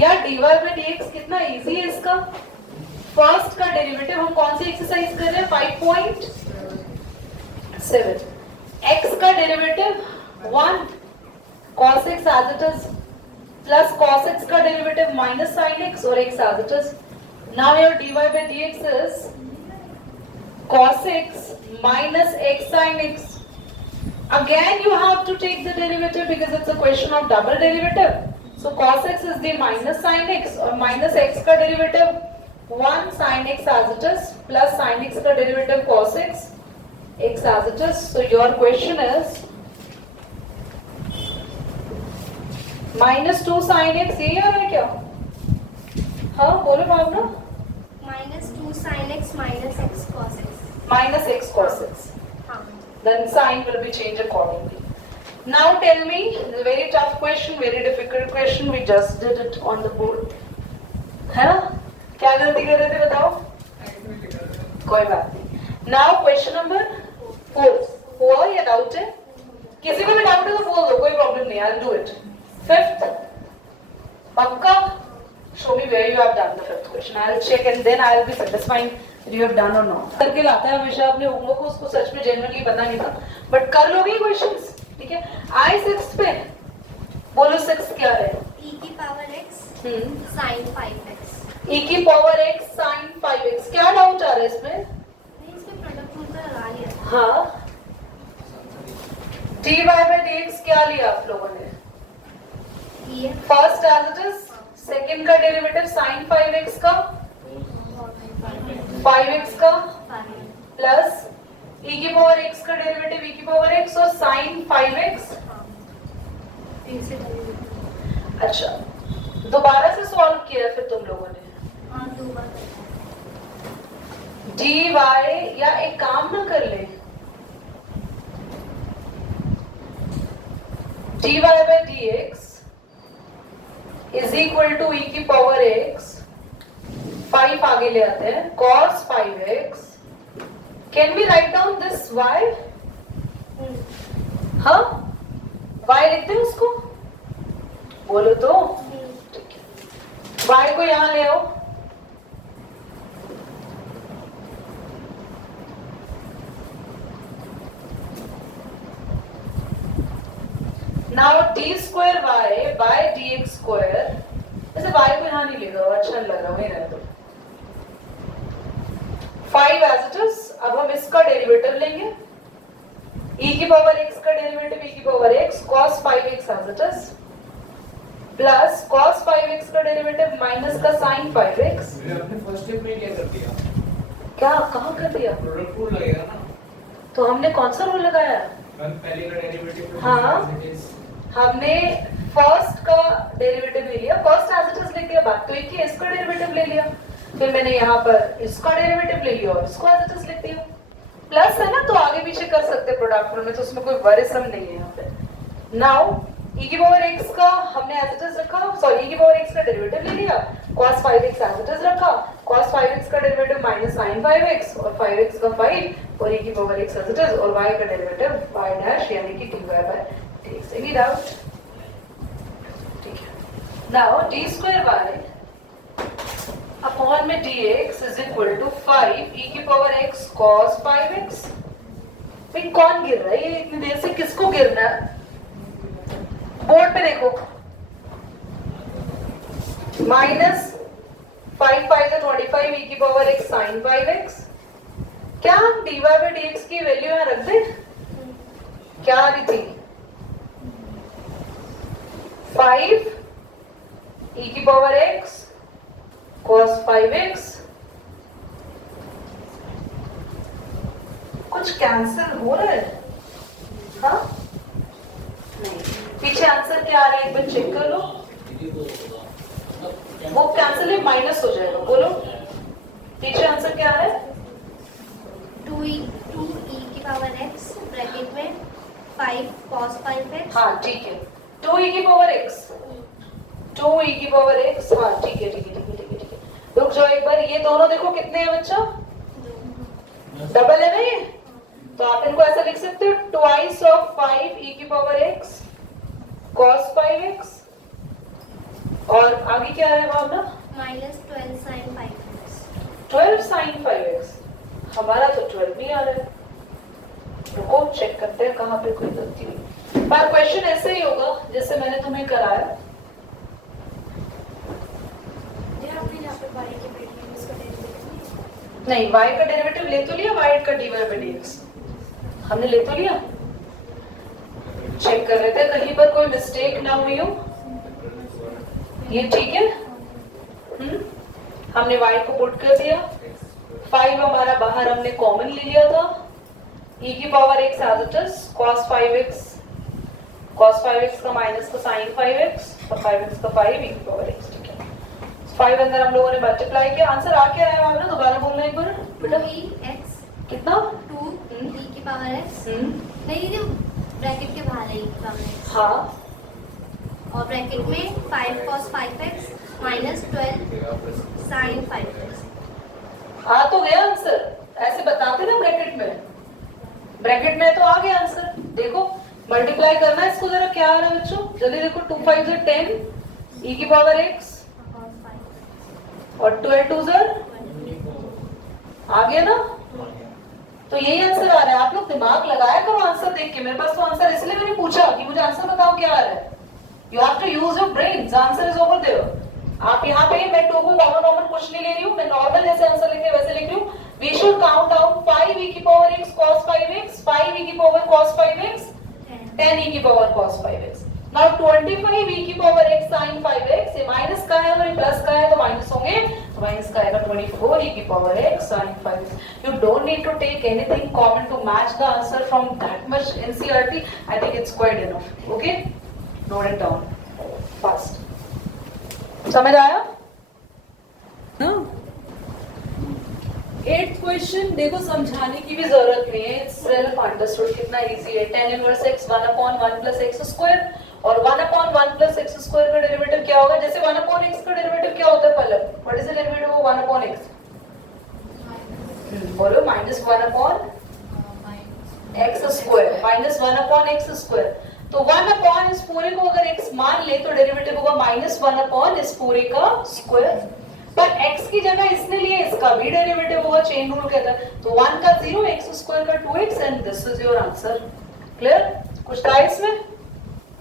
या dy by dx कितना easy है इसका। फर्स्ट का डेरिवेटिव हम कौन सी एक्सरसाइज कर रहे हैं 5.7। x का derivative 1 cos x as it is plus cos x का डेरिवेटिव minus sin x और x as it is. Now your dy by dx is cos x minus x sin x. Again you have to take the derivative because it's a question of double derivative. So cos x is the minus sin x और minus x का derivative 1 sin x as it is plus sin x का derivative cos x as it is. So your question is minus 2 sin x, यही आ रहा है क्या? हाँ बोलो भावना। minus 2 sin x minus x cos x. Minus x cos x. Then sign will be changed accordingly. Now tell me, the very tough question, very difficult question. We just did it on the board. है ना? क्या गलती कर रहे थे बताओ? कोई बात नहीं. Now question number 4. हुआ या डाउट है? किसी को भी डाउट है तो बोल दो, कोई प्रॉब्लम नहीं. I'll do it. 5th. पक्का? Show me where you have done the 5th question. I'll check and then I'll be satisfied that you have done or not. करके लाता है हमेशा अपने होमवर्क को, उसको सच में जनरली पता नहीं था, बट कर लोगे क्वेश्चंस, ठीक है? I 6 पे बोलो 6 क्या है? e की power x sin 5x. e की पावर x sin 5x. क्या डाउट आ रहा है इसमें? नहीं, इसमें प्रोडक्ट रूल का लगा लिया. हाँ. dy by dx क्या लिया आप लोगों ने? ये first as it is, second का डेरिवेटिव sin 5x का 5x का प्लस e की पावर x का डेरिवेटिव e की पावर x और sin 5x. अच्छा, दोबारा से सॉल्व किया फिर तुम लोगों ने dy, या एक काम ना कर ले, dy by dx is equal to e की पावर x, 5 आगे ले आते हैं, cos 5x. Can we write down this y? हाँ, y लिखते हैं उसको, बोलो तो. ठीक है, y को यहां ले आओ. Now d square y by dx square. ऐसे y को यहाँ नहीं लेगा, अच्छा नहीं लग रहा, वहीं रहने दो. 5 as it is. अब हम इसका डेरिवेटिव लेंगे, e की पावर x का डेरिवेटिव e की power x cos 5x as it is plus cos 5x का डेरिवेटिव माइनस का sin 5x. आपने फर्स्ट स्टेप में क्या कर दिया? क्या कहाँ कर दिया? प्रोडक्ट रूल लगेगा ना. तो हमने कौन सा रूल लगाया? पहले का डेरिवेटिव. हाँ, हमने फर्स्ट का डेरिवेटिव ले लिया, फर्स्ट एज इट इज लिख दिया, बात तो एक ही, इसका डेरिवेटिव ले लिया, फिर मैंने यहाँ पर इसका डेरिवेटिव ले लिया और इसको एज इट इज लिख दिया. प्लस है ना, तो आगे पीछे कर सकते हैं प्रोडक्ट रूल में, तो उसमें कोई वरिसम नहीं है यहाँ पे. नाउ e की पावर x का हमने एज इट इज रखा, सॉरी e की पावर x का डेरिवेटिव ले लिया, cos 5x as it is रखा, cos 5x का डेरिवेटिव माइनस sin 5x और 5x का 5 और e की power x as it is और y का डेरिवेटिव y डैश यानी कि dy by dx. Any doubt? ठीक है. Now d square y upon में dx is equal to 5 e की पावर x cos 5x. भाई कौन गिर रहा है ये इतनी देर से? किसको गिरना है? बोर्ड पे देखो. माइनस 5 5 से 25 e की पावर x sin 5x. क्या हम dy by dx की वैल्यू यहाँ रख दें? क्या आ रही थी? 5 e की पावर x cos 5x. कुछ कैंसिल हो रहा है? हाँ नहीं, पीछे आंसर क्या आ रहा है एक बार चेक कर लो. वो कैंसिल है, माइनस हो जाएगा. बोलो पीछे आंसर क्या आ रहा है? 2e की पावर x ब्रैकेट में 5 cos 5x. हाँ ठीक है, 2e की पावर x, 2e की पावर x. हाँ ठीक है ठीक है ठीक है ठीक है ठीक है. रुक जाओ एक बार, ये दोनों देखो कितने हैं बच्चा? डबल है ना ये, तो आप इनको ऐसा लिख सकते हो, ट्वाइस ऑफ 5 e की पावर x cos 5x और आगे क्या है भावना? minus 12 sin 5x. 12 sin 5x। हमारा तो 12 नहीं आ रहा है। रुको चेक करते हैं कहाँ पे कोई गलती हुई। पर क्वेश्चन ऐसे ही होगा जैसे मैंने तुम्हें कराया। आपने यहाँ पे y के बेट में इसका डेरिवेटिव नहीं, y का डेरिवेटिव ले तो लिया, y का dy by dx हमने ले तो लिया। चेक कर रहे थे कहीं पर कोई मिस्टेक ना हुई हो। ये ठीक है। हमने y को पुट कर दिया, 5 हमारा बाहर हमने कॉमन ले लिया था, e की power x as it is cos 5x का माइनस का sin 5x और 5x का 5 e की पावर x। ठीक है, 5 अंदर हम लोगों ने मल्टीप्लाई किया। आंसर आ क्या आया आपने? दोबारा बोलना एक बार बेटा। 2x कितना? 2 e की पावर x। नहीं ये ब्रैकेट के बाहर है e की पावर x। हाँ, और ब्रैकेट में 5 cos 5x minus 12 sin 5x। आ तो गया आंसर। ऐसे बताते ना ब्रैकेट में, ब्रैकेट में तो आ गया आंसर। देखो मल्टीप्लाई करना है इसको, जरा क्या आ रहा है बच्चों जल्दी देखो। 2 5 से 10 e की पावर x और 12 2 से आ गया ना। तो यही आंसर आ रहा है। आप लोग दिमाग लगाया करो आंसर देख के। मेरे पास तो आंसर इसलिए मैंने पूछा कि मुझे आंसर बताओ क्या आ रहा है। You have to use your brains, answer is over there. आप यहाँ पे मैं टू को कॉमन कुछ नहीं ले रही हूँ, मैं नॉर्मल जैसे आंसर लिखे वैसे लिख रही हूँ। We should count out 5 e की power x cos 5x, 5 e की पावर cos 5x, 10 e की power cos 5x। Now 25 e की पावर x sin 5x, ये माइनस का है और ये प्लस का है तो माइनस होंगे, तो माइनस का आएगा 24 e की power x sin 5x। You don't need to take anything common to match the answer from that much NCERT. I think it's quite enough. Okay? Note it down fast. समझ आया? हाँ। 8th question देखो, समझाने की भी जरूरत नहीं है, सेल्फ अंडरस्टूड। कितना इजी है। tan inverse x 1/1 plus x square और 1/1 plus x स्क्वायर का डेरिवेटिव क्या होगा? जैसे 1/x का डेरिवेटिव क्या होता है पहले? What is the derivative of 1/x? बोलो -1/x square minus 1/x square. तो 1 इस पूरे को अगर x मान ले तो डेरिवेटिव होगा -1 इस पूरे का स्क्वायर। पर x की जगह इसने लिए, इसका भी डेरिवेटिव होगा, चेन रूल कहता है। तो 1 का 0, x स्क्वायर का 2x and this is your answer. Clear? कुछ था इसमें?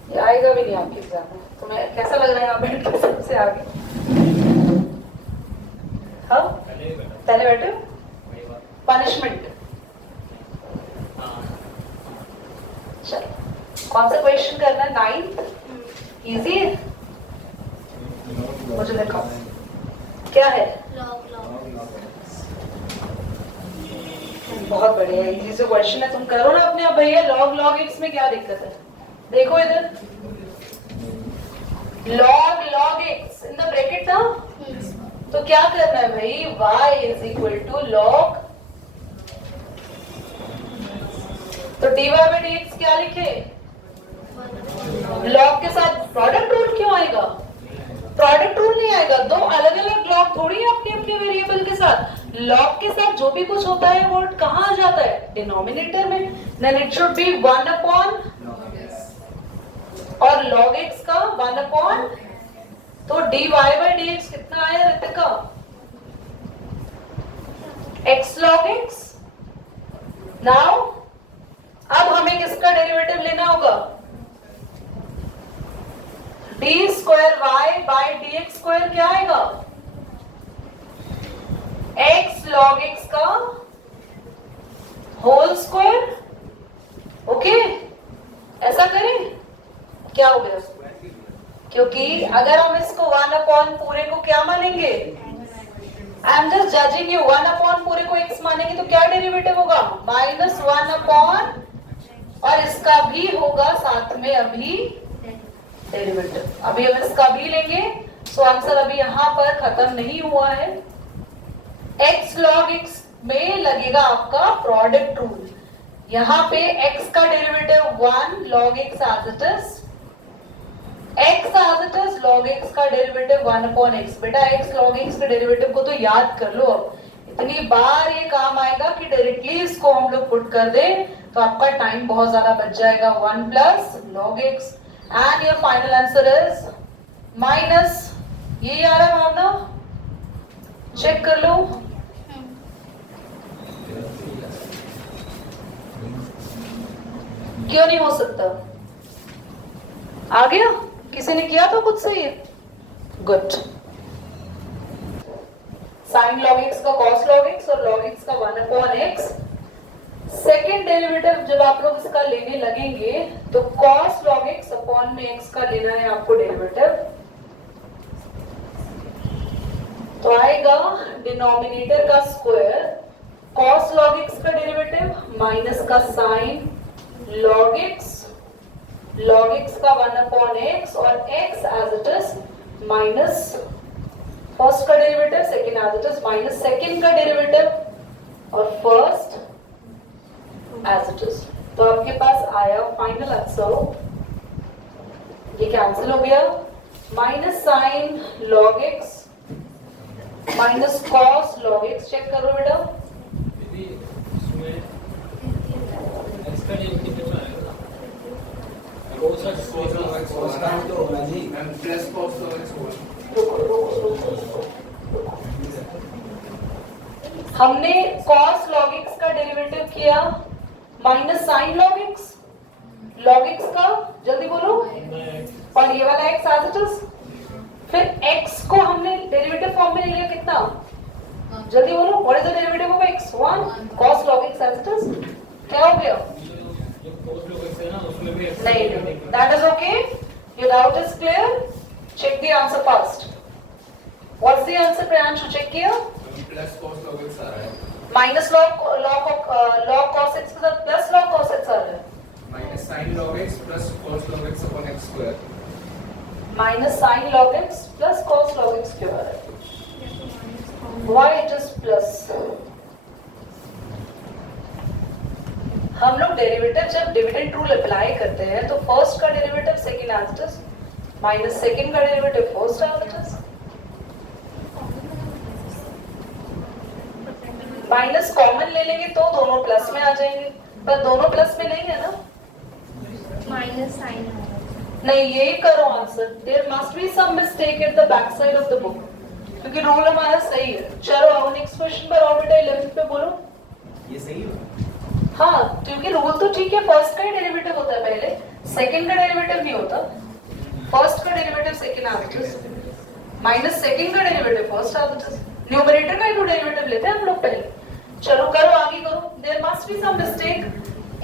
ये आएगा भी नहीं आपके एग्जाम में। तो मैं कैसा लग रहा है यहाँ बैठ के सबसे आगे? हाँ पहले बैठे पनिशमेंट। चलो कौन सा क्वेश्चन करना है? 9th। इजी है, मुझे दिखाओ क्या है। बहुत बढ़िया, इजी से क्वेश्चन है, तुम करो ना अपने आप भैया। log x में क्या दिक्कत है? देखो इधर log x in the bracket ना, तो क्या करना है भाई? y is equal to log, तो dy by dx क्या लिखे? log के साथ प्रोडक्ट रूल क्यों आएगा? प्रोडक्ट रूल नहीं आएगा, दो अलग अलग लॉग थोड़ी है अपने अपने वेरिएबल के साथ। लॉग के साथ जो भी कुछ होता है वो कहाँ आ जाता है? डिनोमिनेटर में। देन इट शुड बी 1/, और log x का 1/, तो dy by dx कितना आया Ritika? x log x। Now अब हमें किसका डेरिवेटिव लेना होगा? d square y by dx square क्या आएगा? x log x का होल स्क्वायर। ओके, ऐसा करें? क्या हो गया? क्योंकि अगर हम इसको 1/, पूरे को क्या मानेंगे? I am just judging you. 1/, पूरे को x मानेंगे तो क्या डेरिवेटिव होगा? -1/, और इसका भी होगा साथ में अभी डेरिवेटिव। अभी हम इसका भी लेंगे, सो आंसर अभी यहाँ पर खत्म नहीं हुआ है। x log x में लगेगा आपका प्रोडक्ट रूल। यहाँ पे x का derivative 1 log x as it is, x as it is log x का डेरिवेटिव 1/x। बेटा x log x के डेरिवेटिव को तो याद कर लो। अब इतनी बार ये काम आएगा कि डायरेक्टली इसको हम लोग पुट कर दें तो आपका टाइम बहुत ज्यादा बच जाएगा। 1 plus log x, and your final answer is ये आ रहा है भावना, चेक कर लो। क्यों नहीं हो सकता? आ गया? किसी ने किया था खुद से ये? गुड। साइन log x का cos log x और log x का 1/x। सेकेंड डेरिवेटिव जब आप लोग इसका लेने लगेंगे तो cos log x अपॉन में x का लेना है आपको डेरिवेटिव। तो आएगा डिनोमिनेटर का स्क्वायर, cos log x का डेरिवेटिव माइनस का साइन log x का 1/x और x as it is minus first का derivative, second as it is minus second का डेरिवेटिव और फर्स्ट एज इट इज। तो आपके पास आया फाइनल आंसर, ये कैंसिल हो गया, minus sine log x minus cos log x। Check करो बेटा, दीदी इसमें इसका डेरिवेटिव कितना आएगा? cos log x तो होगा जी। Ma'am plus cos log x होगा। हमने cos log x का डेरिवेटिव किया minus sine log x, log x का जल्दी बोलो, और ये वाला x एज इट इज, फिर x को हमने डेरिवेटिव फॉर्म में ले लिया कितना, जल्दी बोलो, what is the derivative of x? 1 cos log x as it is. क्या हो गया? जो cos log x है ना उसमें भी नहीं, that is okay, your doubt is clear. Check the answer first. What's the answer Priyanshu? Check किया, प्लस cos log x आ रहा है, माइनस log cos x के साथ प्लस log cos x आ रहा है, minus sin log x plus cos log x upon x square. Minus sine log x plus cos log x क्यों आ रहा है? Why it is plus? हम लोग डेरिवेटिव जब डिविडेंड रूल अप्लाई करते हैं तो फर्स्ट का derivative second as it is minus second का derivative first as it is, minus common ले लेंगे तो दोनों प्लस में आ जाएंगे, पर दोनों प्लस में नहीं है ना, माइनस साइन नहीं यही करो answer. There must be some mistake at the back side of the book, क्योंकि रूल हमारा सही है। चलो आओ नेक्स्ट क्वेश्चन पर आओ बेटा, 11th पे बोलो। ये सही है। हाँ, क्योंकि रूल तो ठीक है, फर्स्ट का ही डेरिवेटिव होता है पहले, सेकंड का डेरिवेटिव नहीं होता। फर्स्ट का derivative second as it is minus second का derivative first as it is, numerator का ही तो डेरिवेटिव लेते हैं हम लोग पहले। चलो करो आगे करो, there must be some mistake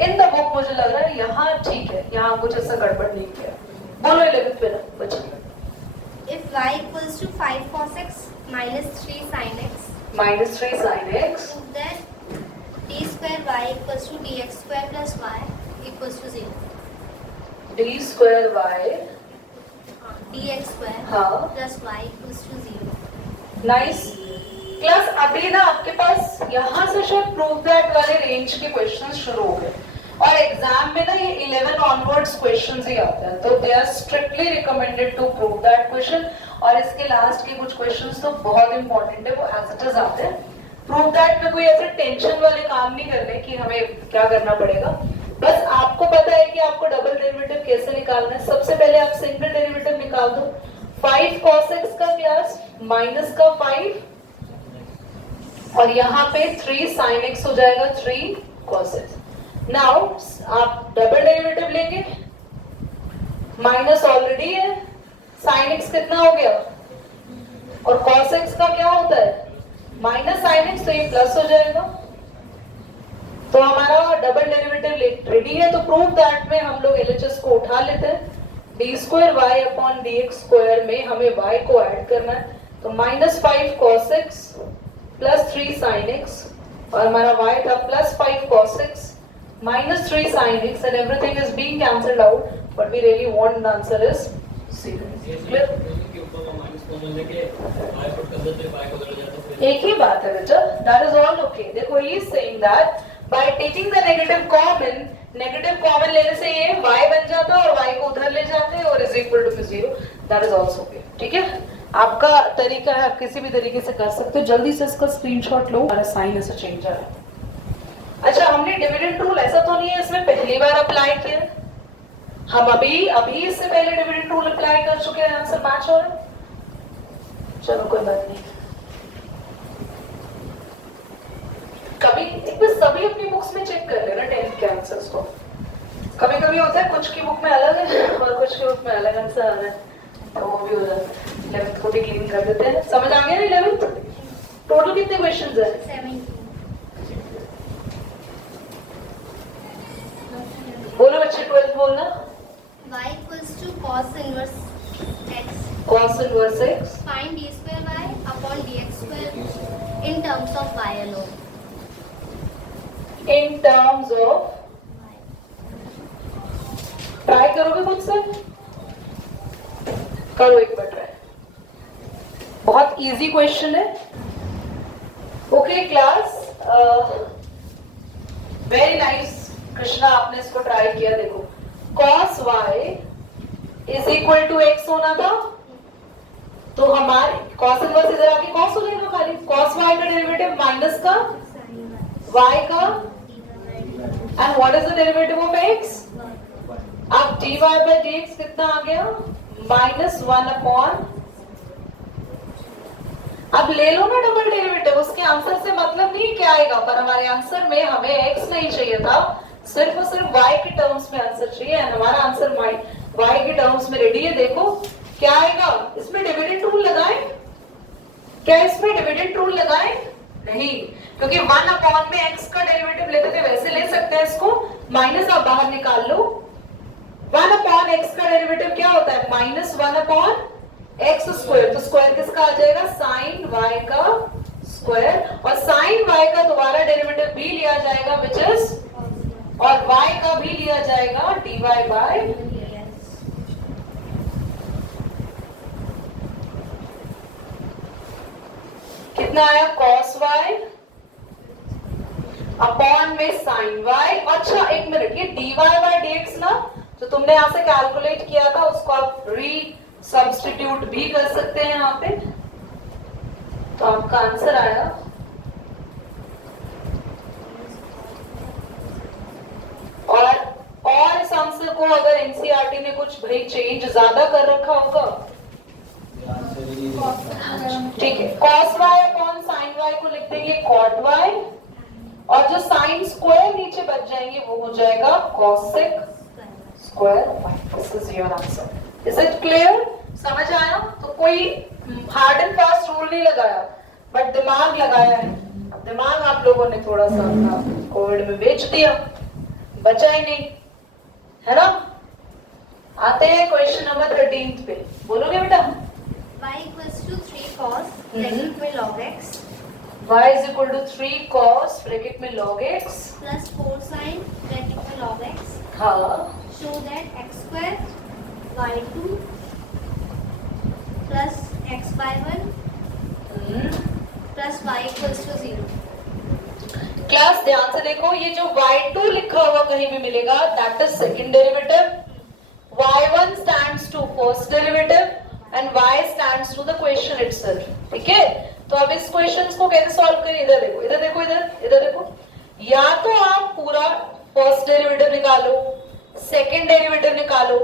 in the book, मुझे लग रहा है यहाँ ठीक है, यहाँ कुछ ऐसा गड़बड़ नहीं किया। बोलो 11th पे ना बच्चे। If y equals to 5 cos x minus 3 sin x, minus 3 sin x, prove that d square y equals to dx square plus y equals to 0. d square y, dx square हाँ plus y equals to 0. Nice class. अभी ना आपके पास यहाँ से शायद prove that वाले range के questions शुरू हो गए, और एग्जाम में ना ये 11 ऑनवर्ड्स क्वेश्चंस ही आते हैं, तो they are strictly recommended to prove that question. और इसके लास्ट के कुछ क्वेश्चंस तो बहुत इंपॉर्टेंट है, वो एज इट इज आते हैं। प्रूव दैट में कोई ऐसे टेंशन वाले काम नहीं करने कि हमें क्या करना पड़ेगा, बस आपको पता है कि आपको डबल डेरिवेटिव कैसे निकालना है। सबसे पहले आप सिंगल डेरिवेटिव निकाल दो, 5 cos x का क्लास माइनस का 5, और यहाँ पे 3 sin x हो जाएगा 3 cos x। नाउ आप डबल डेरिवेटिव लेंगे, माइनस ऑलरेडी है, sin x कितना हो गया, और cos x का क्या होता है माइनस sin x, तो ये प्लस हो जाएगा। तो हमारा डबल डेरिवेटिव रेडी है, तो प्रूव दैट में हम लोग LHS को उठा लेते हैं। D square Y upon dx square में हमें y को ऐड करना है, तो minus 5 cos x plus 3 sin x, और हमारा y था plus 5 cos x minus 3 sin x, and everything is being cancelled out, but we really want the answer is 0. Clear? एक ही बात है बेटा, that is all okay. देखो he is saying that by taking the negative common लेने से ये y बन जाता है और y को उधर ले जाते हैं और is equal to 0. That is also okay. ठीक है, आपका तरीका है, आप किसी भी तरीके से कर सकते हो। जल्दी से इसका स्क्रीनशॉट लो, हमारा साइन ऐसा चेंज है। अच्छा, हमने डिविडेंड रूल ऐसा तो नहीं है इसमें पहली बार अप्लाई किया, हम अभी इससे पहले डिविडेंड रूल अप्लाई कर चुके हैं, आंसर मैच हो रहा है। चलो कोई बात नहीं। कभी एक बार सभी अपनी बुक्स में चेक कर लेना 10th के आंसर्स को। कभी कभी होता है कुछ की बुक में अलग है और कुछ की बुक में अलग आंसर आ रहा है, तो वो भी हो जाता है। 11th को भी क्लीन कर देते हैं। समझ आ गया ना 11th? टोटल कितने क्वेश्चंस है? 17. बोलो बच्चे 12th बोलना। Y equals to cos inverse x. cos inverse x Find d square y upon dx square in terms of y alone. in terms of, try करोगे खुद से? करो एक बार ट्राई, बहुत इजी क्वेश्चन है। Okay class, very nice Krishna, आपने इसको ट्राई किया। देखो cos y is equal to x होना था, तो हमारे cos इनवर्स इधर आके cos हो जाएगा खाली। cos y का डेरिवेटिव माइनस का y का, and what is the derivative of x? अब dy by dx कितना आ गया? -1 अपॉन, अब ले लो ना डबल डेरिवेटिव, उसके आंसर से मतलब नहीं क्या आएगा, पर हमारे आंसर में हमें x नहीं चाहिए था, सिर्फ और सिर्फ y के टर्म्स में आंसर चाहिए। हमारा आंसर y के टर्म्स में रेडी है। देखो क्या आएगा, इसमें डिविडेंड रूल लगाएं क्या? इसमें डिविडेंड रूल लगाएं नहीं, क्योंकि 1 अपॉन में x का डेरिवेटिव लेते थे वैसे ले सकते हैं इसको, माइनस आप बाहर निकाल लो। 1 अपॉन x का डेरिवेटिव क्या होता है? -1 अपॉन x स्क्वायर, तो स्क्वायर किसका आ जाएगा? sin y का स्क्वायर, और sin y का दोबारा डेरिवेटिव भी लिया जाएगा विच इज, और y का भी लिया जाएगा dy बाय, कितना आया? cos y अपॉन में sin y। अच्छा एक मिनट, ये dy बाय dx ना जो तुमने यहां से कैलकुलेट किया था उसको आप री सब्स्टिट्यूट भी कर सकते हैं यहाँ पे, तो आपका आंसर आया और इस आंसर को अगर एनसीईआरटी ने कुछ भाई चेंज ज्यादा कर रखा होगा, ठीक है, cos y upon sin y को लिख देंगे cot y, और जो sin स्क्वायर नीचे बच जाएंगे वो हो जाएगा cosec square y। This is your answer. Is it clear? समझ आया? तो कोई हार्ड एंड फास्ट रूल नहीं लगाया, बट दिमाग लगाया है। दिमाग आप लोगों ने थोड़ा सा अपना कोविड में बेच दिया, बचा ही नहीं, है ना? आते हैं क्वेश्चन नंबर 13 पे, बोलोगे बेटा? y equals to 3 cos bracket में log x y is equal to 3 cos bracket में log x plus 4 sin bracket में log x. हाँ, Show that x square y2 plus x by 1 plus y equals to 0. Class ध्यान से देखो, ये जो y2 लिखा हुआ कहीं भी मिलेगा that is second derivative, y1 stands to first derivative and y stands to the question itself. ठीक है, तो अब इस क्वेश्चंस को कैसे सॉल्व करें? इधर देखो, इधर देखो, इधर देखो, या तो आप पूरा फर्स्ट डेरिवेटिव निकालो, सेकंड डेरिवेटिव निकालो,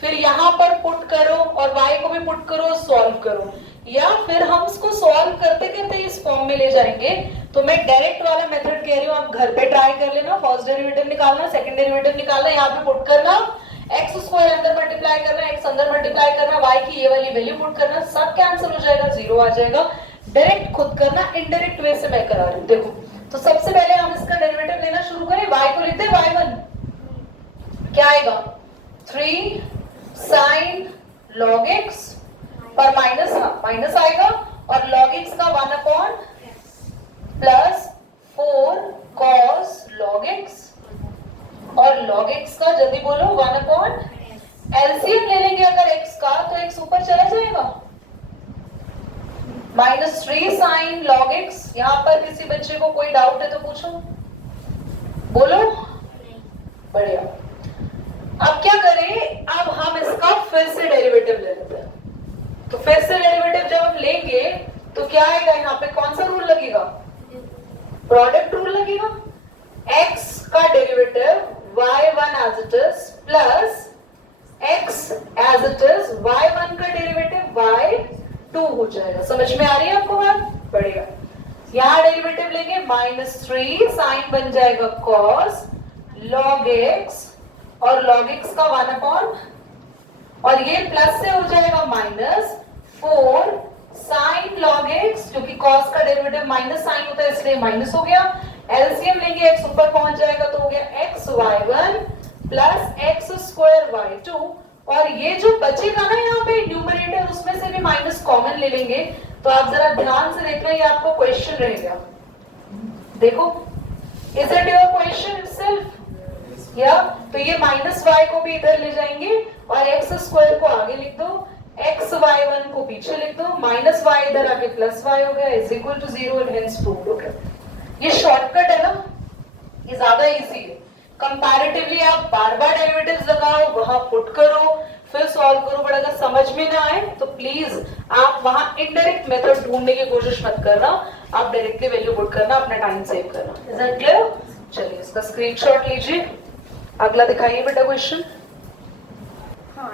फिर यहाँ पर पुट करो और y को भी पुट करो और सॉल्व करो, या फिर हम इसको सॉल्व करते करते इस फॉर्म में ले जाएंगे। तो मैं डायरेक्ट वाला मेथड कह रही हूँ, आप घर पे ट्राई कर लेना। फर्स्ट डेरिवेटिव निकालना, सेकंड डेरिवेटिव निकालना, यहाँ पे पुट करना, x स्क्वायर अंदर मल्टीप्लाई करना, x अंदर मल्टीप्लाई करना, y की ये वाली वैल्यू पुट करना, सब कैंसिल हो जाएगा, 0 आ जाएगा। डायरेक्ट खुद करना, इनडायरेक्ट वे से मैं करा रही हूँ। देखो, तो सबसे पहले हम इसका डेरिवेटिव लेना शुरू करें। y को लिख दे y1, क्या आएगा? 3 sin log x पर माइनस, माइनस आएगा, और log x का 1 upon plus 4 cos log x, और log x का जल्दी बोलो 1 अपॉन, एलसीएम ले लेंगे अगर x का तो x ऊपर चला जाएगा, -3 sin log x। यहाँ पर किसी बच्चे को कोई डाउट है तो पूछो, बोलो। बढ़िया, अब क्या करें? अब हम इसका फिर से डेरिवेटिव ले लेते हैं। तो फिर से डेरिवेटिव जब हम लेंगे तो क्या आएगा? यहाँ पे कौन सा रूल लगेगा? प्रोडक्ट रूल लगेगा। x का derivative y1 as it is plus x as it is y1 का डेरिवेटिव y2 2 हो जाएगा। समझ में आ रही है आपको बात? बढ़िया। यहाँ डेरिवेटिव लेंगे -3 साइन बन जाएगा cos log x और log x का 1/, और ये प्लस से हो जाएगा -4 साइन log x, क्योंकि cos का डेरिवेटिव माइनस साइन होता है इसलिए माइनस हो गया। एलसीएम लेंगे x ऊपर पहुंच जाएगा तो हो गया xy1 प्लस x² y2, और ये जो बचेगा ना यहाँ पे न्यूमरेटर उसमें से भी माइनस कॉमन ले लेंगे। तो आप जरा ध्यान से देखना, ये आपको क्वेश्चन रहेगा। देखो, is it your question itself? या तो ये -y को भी इधर ले जाएंगे और x² को आगे लिख दो, xy1 को पीछे लिख दो, -y इधर आके +y हो गया is equal to 0 and hence proved हो गया। ये शॉर्टकट है ना, ये ज्यादा इजी है। कंपैरेटिवली आप बार-बार डेरिवेटिव्स लगाओ, वहां पुट करो, फिर सॉल्व करो, बट अगर समझ में ना आए तो प्लीज आप वहां इनडायरेक्ट मेथड ढूंढने की कोशिश मत करना, आप डायरेक्टली वैल्यू पुट करना, अपना टाइम सेव करना। Is that clear? चलिए इसका स्क्रीनशॉट लीजिए, अगला दिखाइए बेटा क्वेश्चन। हाँ,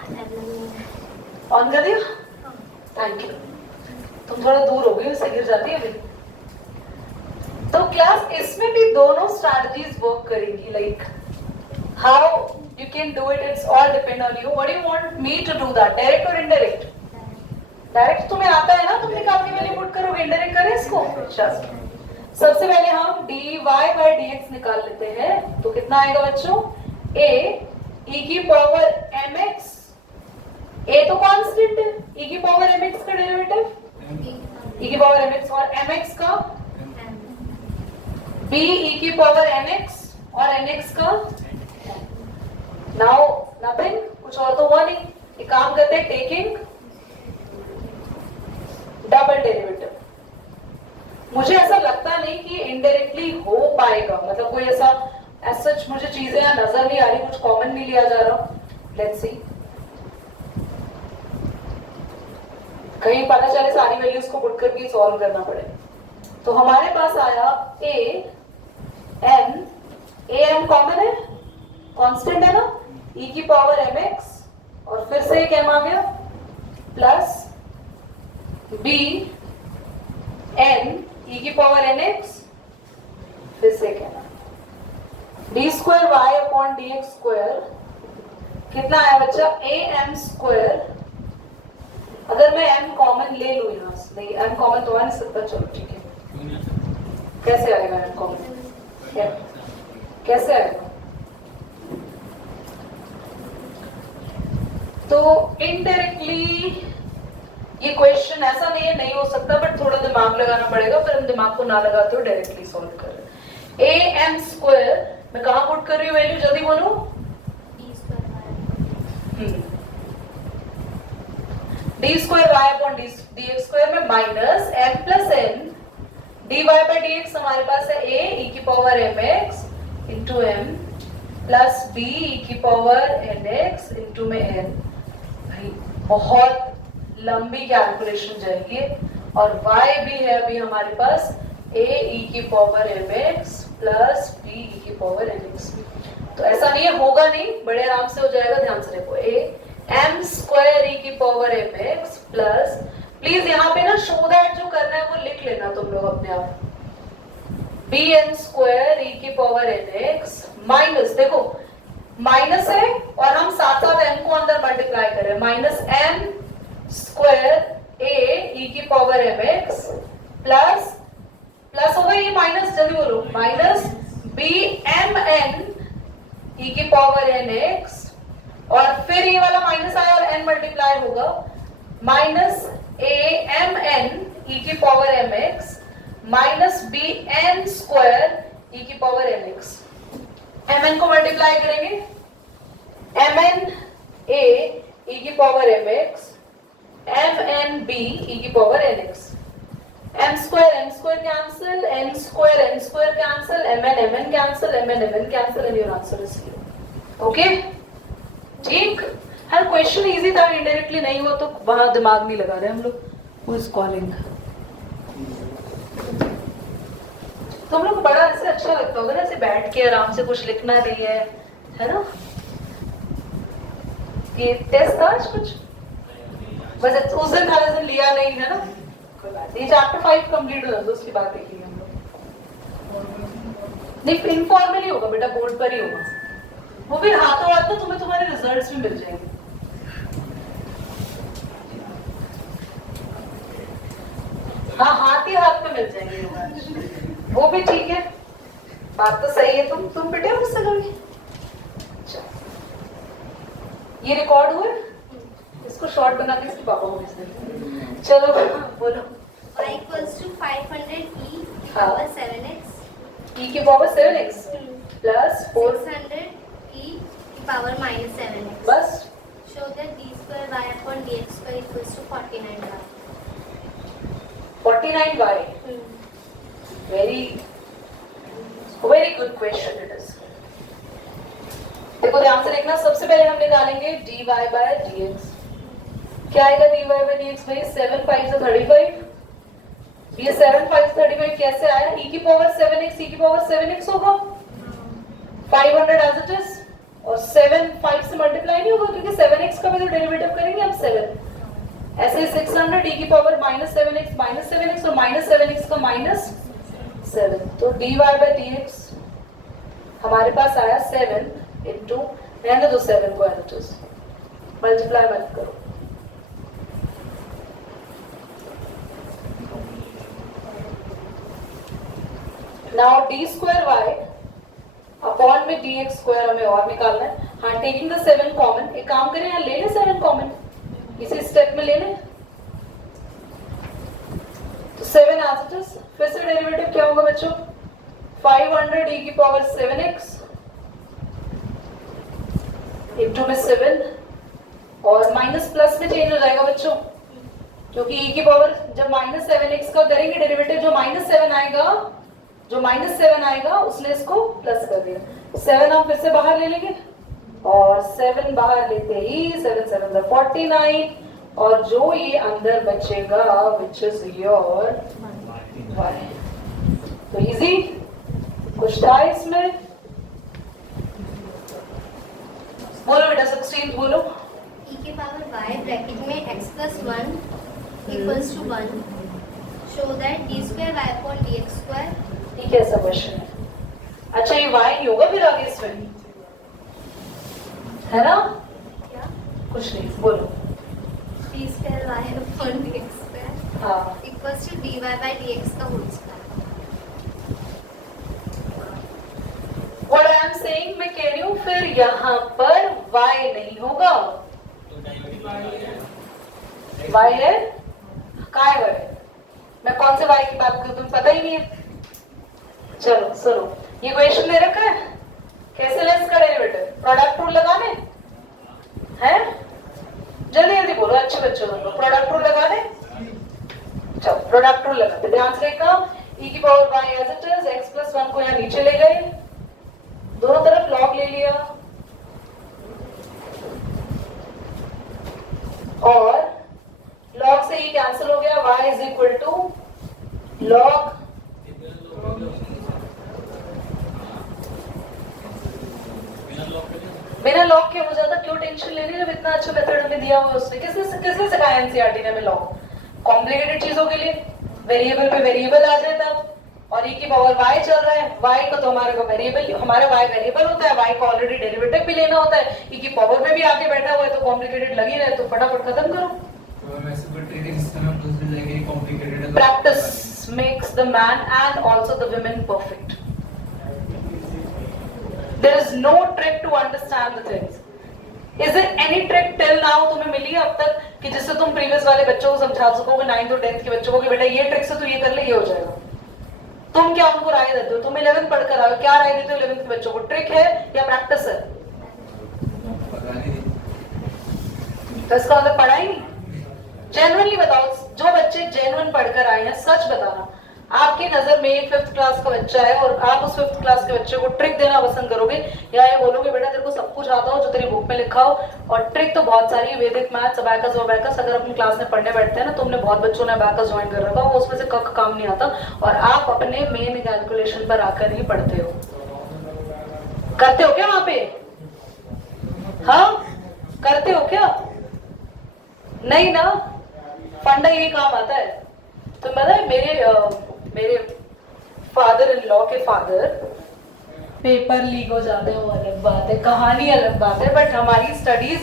ऑन कर दिया? Thank you. तुम थोड़ा दूर हो गई, उससे गिर जाती है अभी। तो क्लास इसमें भी दोनों स्ट्रैटेजीज वर्क करेंगी, like how you can do it, it's all depend on you. What do you want me to do that? Direct or indirect? Direct तुम्हें आता है ना, तुम निकाल के वैल्यू पुट करोगे, indirect करें इसको? चलो सबसे पहले हम dy by dx निकाल लेते हैं। तो कितना आएगा बच्चों? a e की पावर mx, a तो कांस्टेंट है, e की पावर mx का डेरिवेटिव e की पावर mx, और mx का b e की पावर nx और nx का नाउ नथिंग, कुछ और तो हुआ नहीं। एक काम करते हैं, टेकिंग डबल डेरिवेटिव। मुझे ऐसा लगता नहीं कि इनडायरेक्टली हो पाएगा, मतलब कोई ऐसा सच मुझे चीजें यहाँ नजर नहीं आ रही, कुछ कॉमन नहीं लिया जा रहा। लेट्स सी, कहीं पता चले सारी वैल्यूज को पुट करके सॉल्व करना पड़े। तो हमारे पास आया a m कॉमन है, कांस्टेंट है ना, e की पावर mx, और फिर से एक m आ गया, प्लस b n e की पावर nx, फिर से एक m, d² y upon dx², कितना आया बच्चा? am²। अगर मैं m कॉमन ले लूं यहां से, नहीं m कॉमन तो आ नहीं सकता, चलो ठीक है, कैसे आएगा m कॉमन? कैसे आएगा? तो इनडायरेक्टली ये क्वेश्चन ऐसा नहीं है नहीं हो सकता, बट थोड़ा दिमाग लगाना पड़ेगा, पर हम दिमाग को ना लगाते हो डायरेक्टली सॉल्व कर रहे हैं। am², मैं कहां पुट कर रही हूँ वैल्यू, जल्दी बोलो। d² y अपॉन dx² में minus m plus n dy by dx हमारे पास है a e की power mx into m plus b e की पावर nx इंटू में n। भाई बहुत लंबी कैलकुलेशन जाएगी, और y भी है अभी हमारे पास a e की power mx plus b e की पावर nx। तो ऐसा नहीं है, होगा नहीं, बड़े आराम से हो जाएगा, ध्यान से देखो। a m² e की पावर mx प्लस, प्लीज यहाँ पे ना शो दैट जो करना है वो लिख लेना तुम लोग अपने आप, bn² e की पावर nx माइनस, देखो माइनस है और हम साथ साथ m को अंदर मल्टीप्लाई करें, माइनस m² a e की पावर mx प्लस, प्लस होगा ये माइनस, जल्दी बोलो, माइनस bmn e की पावर nx, और फिर ये वाला माइनस आया और n मल्टीप्लाई होगा, माइनस amn e की power mx minus bn² e की पावर nx। mn को मल्टीप्लाई करेंगे, mn a e की power mx, mn b e की power nx, m² cancel, n² cancel, mn cancel, mn cancel, and your answer is here. Okay, ठीक। हर question easy था, indirectly नहीं हुआ तो वहां दिमाग नहीं लगा रहे हम लोग। Who is calling? तुम लोग बड़ा ऐसे अच्छा लगता होगा ना, ऐसे बैठ के आराम से कुछ लिखना नहीं है ना? ये टेस्ट था आज कुछ? बस उस दिन था जिस दिन लिया नहीं है ना, कोई बात नहीं, चैप्टर 5 कंप्लीट हो जाए उसकी बात देखेंगे हम लोग। नहीं इनफॉर्मली होगा बेटा, बोर्ड पर ही होगा वो भी, हाथों हाथ तो तुम्हें तुम्हारे रिजल्ट्स भी मिल जाएंगे। हाँ हाथ ही हाथ पे मिल जाएंगे वो भी ठीक है, बात तो सही है। तुम बेटे हो मुझसे कभी? ये रिकॉर्ड हुआ, इसको शॉर्ट बना के इसके पापा को भेज देंगे। चलो बोलो। y equals to 500 e की पावर 7x e की पावर 7x प्लस 4 600 e की पावर minus 7x। बस Show that d square y upon dx square equals to 49y। 49y, very good question it is. देखो ध्यान से देखना, सबसे पहले हम निकालेंगे dy by dx। क्या आएगा dy by dx भाई? 7 5 से 35। ये 7 5 से 35 कैसे आया? e की पावर 7x, e की पावर 7x होगा 500 एज इट इज, और 7 5 से मल्टीप्लाई नहीं होगा क्योंकि 7x का भी तो डेरिवेटिव करेंगे हम 7। ऐसे 600 e की पावर -7x और -7x का -7, तो dy by dx हमारे पास आया 7 इंटू, रहने दो 7 को एज इट इज, मल्टीप्लाई मत करो। Now d square y upon में dx स्क्वायर हमें और निकालना है। हाँ, टेकिंग द 7 कॉमन, एक काम करें यहाँ ले ले 7 कॉमन, इसी स्टेप में ले लें, तो 7 एज इट इज। फिर से डेरिवेटिव क्या होगा बच्चों? 500 e की पावर 7x इंटू में 7, और माइनस प्लस में चेंज हो जाएगा बच्चों, क्योंकि e की पावर जब -7x का करेंगे डेरिवेटिव, जो -7 आएगा उसने इसको प्लस कर दिया। 7 हम फिर से बाहर ले लेंगे, और 7 बाहर लेते ही 7 7 49, और जो ये अंदर बचेगा विच इज योर y। तो इजी, कुछ था इसमें? बोलो बेटा 16 बोलो। e के पावर y ब्रैकेट में x plus 1 equals to 1। Show that d square y upon dx square। ये कैसा क्वेश्चन है? अच्छा ये y नहीं होगा फिर आगे इसमें, है ना? क्या? कुछ नहीं, बोलो। d square y upon dx square हाँ equals to dy by dx का whole square. What I am saying, मैं कह रही हूँ फिर यहाँ पर y नहीं होगा। y है? कहाँ है y? मैं कौन से y की बात करूँ, तुम्हें पता ही नहीं है। चलो सुनो, ये क्वेश्चन दे रखा है, कैसे ले इसका डेरिवेटिव? प्रोडक्ट रूल लगाने हैं? जल्दी जल्दी बोलो अच्छे बच्चों को, प्रोडक्ट रूल लगाने। चलो प्रोडक्ट रूल लगाते, ध्यान से देखना। e की power y as it is, x plus 1 को यहाँ नीचे ले गए, दोनों तरफ log ले लिया, और log से ही कैंसिल हो गया, y is equal to log बिना लॉग के हो जाता। क्यों टेंशन ले रही है जब इतना अच्छा मेथड हमें दिया हुआ उसने? किसने सिखाया एनसीईआरटी ने हमें लॉग? कॉम्प्लिकेटेड चीजों के लिए वेरिएबल पे वेरिएबल आ जाए तब, और e की पावर y चल रहा है, y का तो हमारे को वेरिएबल, हमारा y वेरिएबल होता है, y को ऑलरेडी डेरिवेटिव भी लेना होता है, e की पावर में भी आके बैठा हुआ है, तो कॉम्प्लिकेटेड लगी रहे, तो फटाफट खत्म करो। Practice makes the man and also the women perfect. There is no trick to understand the things. Is there any trick till now तुम्हें मिली है अब तक कि जिससे तुम प्रीवियस वाले बच्चों को समझा सकोगे, 9th और 10th के बच्चों को, कि बेटा ये ट्रिक से तू ये कर ले, ये हो जाएगा? तुम क्या उनको राय देते हो? तुम 11th पढ़कर आए हो, क्या राय देते हो 11th के बच्चों को? ट्रिक है या प्रैक्टिस है? तो इसका मतलब पढ़ाई नहीं। जेन्युइनली बताओ, जो बच्चे जेन्युइन पढ़कर आए हैं, सच बताना, आपकी नजर में एक 5th क्लास का बच्चा है और आप उस 5th क्लास के बच्चे को ट्रिक देना पसंद करोगे, या ये बोलोगे बेटा तेरे को सब कुछ आता हो जो तेरी बुक में लिखा हो? और ट्रिक तो बहुत सारी, वैदिक मैथ्स, अबैकस, अगर अपनी क्लास में पढ़ने बैठते हैं ना, तुमने बहुत बच्चों ने अबैकस ज्वाइन कर रखा हो, उसमें से कख काम नहीं आता, और आप अपने मेन कैलकुलेशन पर आकर ही पढ़ते हो। करते हो क्या वहां पे? हाँ करते हो क्या? नहीं ना? फंडा यही काम आता है। तो पता है मेरे फादर इन लॉ के फादर, पेपर लीक हो जाते हैं वो अलग बात है, कहानी अलग बात है, बट हमारी स्टडीज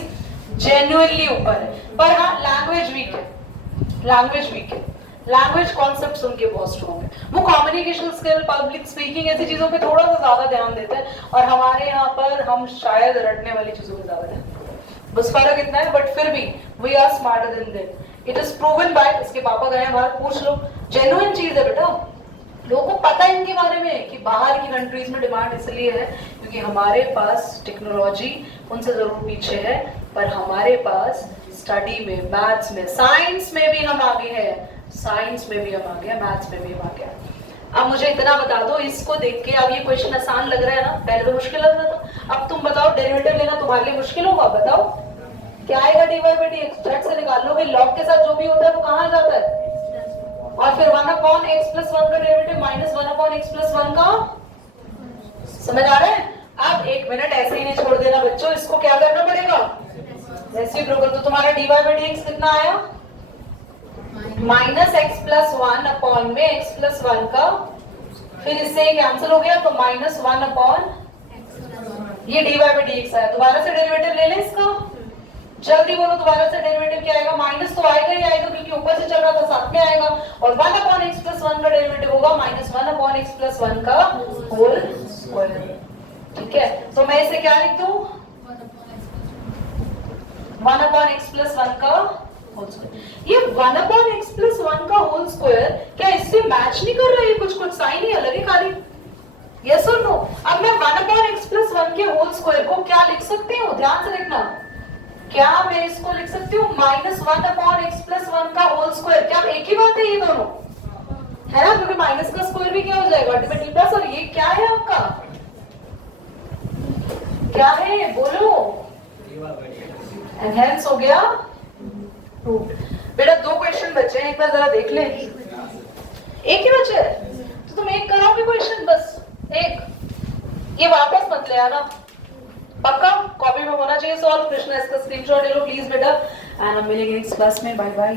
जेन्युइनली ऊपर है। पर हाँ लैंग्वेज वीक है, लैंग्वेज कॉन्सेप्ट्स उनके बहुत स्ट्रॉन्ग है। वो कम्युनिकेशन स्किल, पब्लिक स्पीकिंग ऐसी चीजों पे थोड़ा सा ज्यादा ध्यान देते हैं, और हमारे यहाँ पर हम शायद रटने वाली चीजों पे ज्यादा ध्यान देते हैं। बस फर्क इतना है, बट फिर भी we are smarter than them. It is proven by, इसके पापा गए हैं बाहर, पूछ लो, जेन्युइन चीज है बेटा। लोगों को पता है इनके बारे में कि बाहर की कंट्रीज में डिमांड इसलिए है क्योंकि हमारे पास टेक्नोलॉजी उनसे जरूर पीछे है, पर हमारे पास स्टडी में, मैथ्स में, साइंस में भी हम आगे हैं, साइंस में भी हम आगे हैं, मैथ्स में भी हम आगे हैं। अब मुझे इतना बता दो, इसको देख के अब ये क्वेश्चन आसान लग रहा है ना, पहले तो मुश्किल लग रहा था। अब तुम बताओ डेरिवेटिव लेना तुम्हारे लिए मुश्किल होगा? बताओ क्या आएगा, dy by dx झट से निकाल लो भाई। लॉग के साथ जो भी होता है वो कहाँ जाता है, और फिर 1/x+1 का डेरिवेटिव -1/x+1 का, समझ आ रहा है? अब 1 मिनट ऐसे ही नहीं छोड़ देना बच्चों, इसको क्या करना पड़ेगा, रेसिप्रोकल। तो तुम्हारा dy by dx कितना आया, -x+1 अपॉन में x+1 का, फिर इससे कैंसिल हो गया तो -1 अपॉन ये dy by dx आया। दोबारा से डेरिवेटिव ले लें इसका, जल्दी बोलो दोबारा से डेरिवेटिव क्या आएगा? माइनस तो आएगा ही आएगा क्योंकि ऊपर से चल रहा था, साथ में आएगा, और 1/x+1 का डेरिवेटिव होगा -1/x+1 का होल स्क्वायर। ठीक है, तो मैं इसे क्या लिख दूं, 1/x+1 का होल स्क्वायर। ये 1/x+1 का होल स्क्वायर क्या इससे मैच नहीं कर रहा है? कुछ साइन ही अलग है खाली, यस और नो? अब मैं 1/x+1 के होल स्क्वायर को क्या लिख सकती हूँ, ध्यान से देखना, क्या मैं इसको लिख सकती हूँ -1/x+1 का होल स्क्वायर? क्या एक ही बात है ये दोनों, है ना? क्योंकि माइनस का स्क्वायर भी क्या हो जाएगा, अल्टीमेटली प्लस। और ये क्या है आपका, क्या है बोलो, एनहांस हो गया रूट। बेटा 2 क्वेश्चन बचे हैं, एक बार जरा देख ले। एक ही बचे है तो तुम एक कराओगे क्वेश्चन, बस एक। ये वापस मत ले आना, पक्का कॉपी में होना चाहिए सॉल्व। कृष्णा इसका स्क्रीनशॉट ले लो प्लीज बेटा, एंड हम मिलेंगे नेक्स्ट क्लास में। Bye bye.